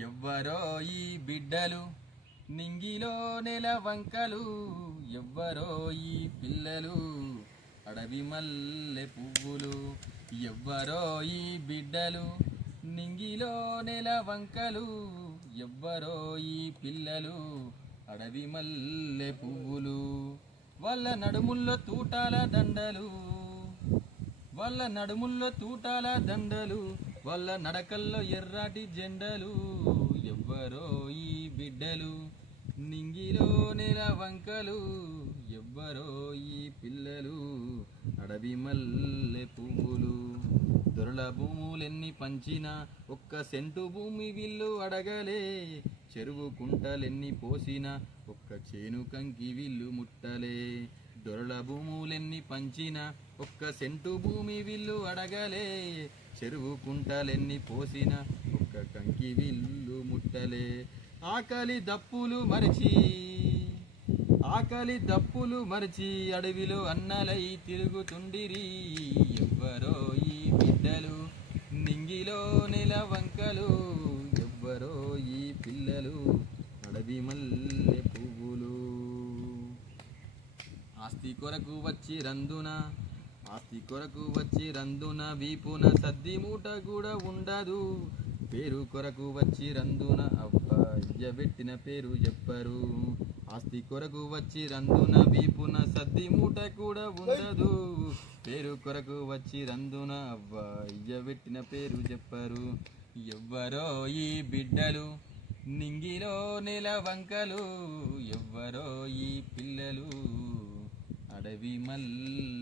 ఎవ్వరో ఈ బిడ్డలు నింగిలో నెల వంకలు, ఎవ్వరో ఈ పిల్లలు అడవి మల్లె పువ్వులు. ఎవ్వరో ఈ బిడ్డలు నింగిలో నెల వంకలు, ఎవ్వరో ఈ పిల్లలు అడవి మల్లె పువ్వులు. వాళ్ళ నడుముల్లో తూటాల దండలు, వాళ్ళ నడుముల్లో తూటాల దండలు, వాళ్ళ నడకల్లో ఎర్రాటి జెండలు. ఎవ్వరో ఈ బిడ్డలు నింగిలో నెల వంకలు, ఎవ్వరో ఈ పిల్లలు అడవి మల్లె పువ్వులు. దొరల భూములెన్ని పంచినా ఒక్క సెంటు భూమి విల్లు అడగలే, చెరువు కుంటలెన్ని పోసినా ఒక్క చేను కంకి విల్లు ముట్టలే. దొరల భూములెన్ని పంచినా ఒక్క సెంటు భూమి విల్లు అడగలే, చెరువు కుంటలెన్ని పోసినా ఒక్క కంకి విల్లు ముట్టలే. ఆకలి దప్పులు మరచి, ఆకలి దప్పులు మరచి అడవిలో అన్నలై తిరుగుతుండిరి. ఎవ్వరో ఈ బిడ్డలు నింగిలో నెల వంకలు, ఎవ్వరో ఈ పిల్లలు అడవి మల్లె పువ్వులు. ఆస్తి కొరకు వచ్చి రందున, ఆస్తి కొరకు వచ్చి రందున వీపున సద్ది మూట కూడా ఉండదు. పేరు కొరకు వచ్చి రందున అవ్వ పెట్టిన పేరు చెప్పరు. ఆస్తి కొరకు వచ్చి రందున వీపున సద్ది మూట కూడా ఉండదు. పేరు కొరకు వచ్చి రందున అవ్వ పెట్టిన పేరు చెప్పరు. ఎవ్వరో ఈ బిడ్డలు నింగిలో నెల వంకలు, ఎవ్వరో ఈ పిల్లలు అడవి మల్లె